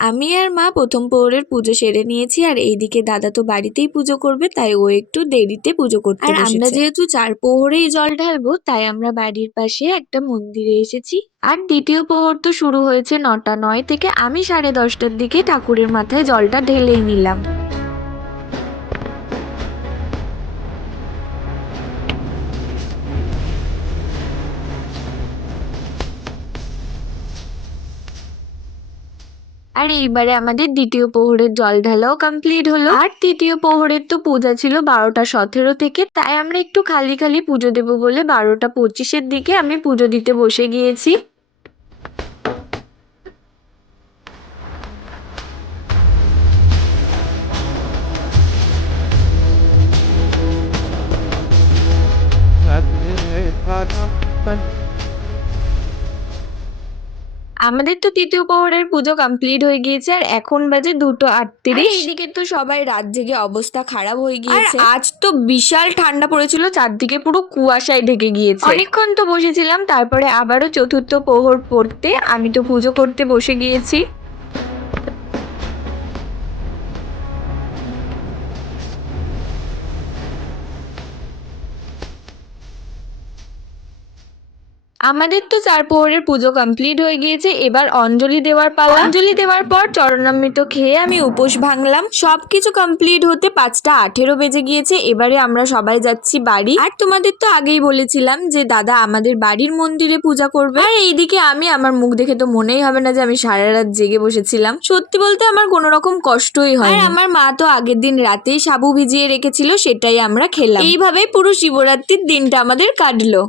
আমি আর মা প্রথম প্রহরের পুজো সেরে নিয়েছি, আর এইদিকে দাদা তো বাড়িতেই পুজো করবে, তাই ও একটু দেরিতে পুজো করতে বসেছে। আর আমরা যেহেতু 4 প্রহরেই জল ঢালবো, তাই আমরা বাড়ির পাশে একটা মন্দিরে এসেছি। আর দ্বিতীয় প্রহর তো শুরু হয়েছে 9টা 9 থেকে। আমি 10:30টার দিকে ঠাকুরের মাথায় জলটা ঢেলেই নিলাম। আর এইবারে আমাদের দ্বিতীয় প্রহরের জল ঢালাও কমপ্লিট হলো। আর তৃতীয় প্রহরের তো পূজা ছিল 12টা 17 থেকে, তাই আমরা একটু খালি খালি পুজো দেবো বলে 12টা 25-এর দিকে আমি পুজো দিতে বসে গিয়েছি। আমাদের তো তৃতীয় প্রহরের পুজো কমপ্লিট হয়ে গিয়েছে, আর এখন বাজে 2:38। এইদিকে তো সবাই রাত জেগে অবস্থা খারাপ হয়ে গিয়েছে। আর আজ তো বিশাল ঠান্ডা পড়েছিল, চারদিকে পুরো কুয়াশায় ঢেকে গিয়েছে। অনেকক্ষণ তো বসেছিলাম, তারপরে আবারও চতুর্থ প্রহর পড়তে আমি তো পুজো করতে বসে গিয়েছি। আমাদের তো 4 প্রহরের পুজো কমপ্লিট হয়ে গিয়েছে, এবার অঞ্জলি দেওয়ার পালা। অঞ্জলি দেওয়ার পর চরণামৃত খেয়ে আমি উপোস ভাঙলাম। সবকিছু কমপ্লিট হতে 5টা 18 বেজে গিয়েছে। এবারে আমরা সবাই যাচ্ছি বাড়ি। আর তোমাদের তো আগেই বলেছিলাম যে দাদা আমাদের বাড়ির মন্দিরে পূজা করবে। আর এইদিকে আমি, আমার মুখ দেখে তো মনেই হবে না যে আমি সারা রাত জেগে বসেছিলাম। সত্যি বলতে আমার কোনো রকম কষ্টই হয়। আর আমার মা তো আগের দিন রাতেই সাবু ভিজিয়ে রেখেছিল, সেটাই আমরা খেলাম। এইভাবে পুরো শিবরাত্রির দিনটা আমাদের কাটলো।